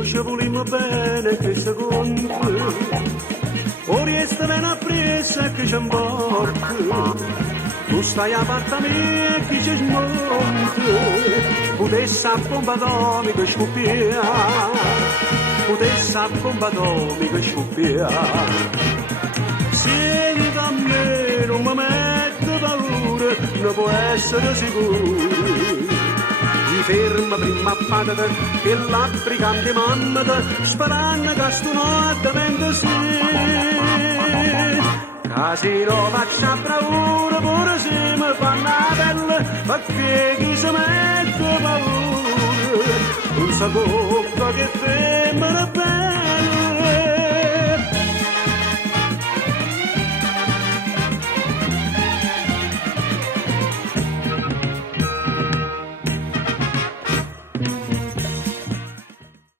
non ci volimmo bene che secondo, ora resta bene presa che ci importa, tu stai a parte mia e chi ci smonta, potesse a bomba atomica scoppiare, potesse a bomba atomica scoppiare. Senti a me, non mi metto paura, non può essere sicuro. Mi ferma prima a patata e l'africante mammata, sparando che sto notte vende sì. Casi lo faccio a bravura, pure se mi fanno la pelle, perché chi si mette paura, non sa bocca che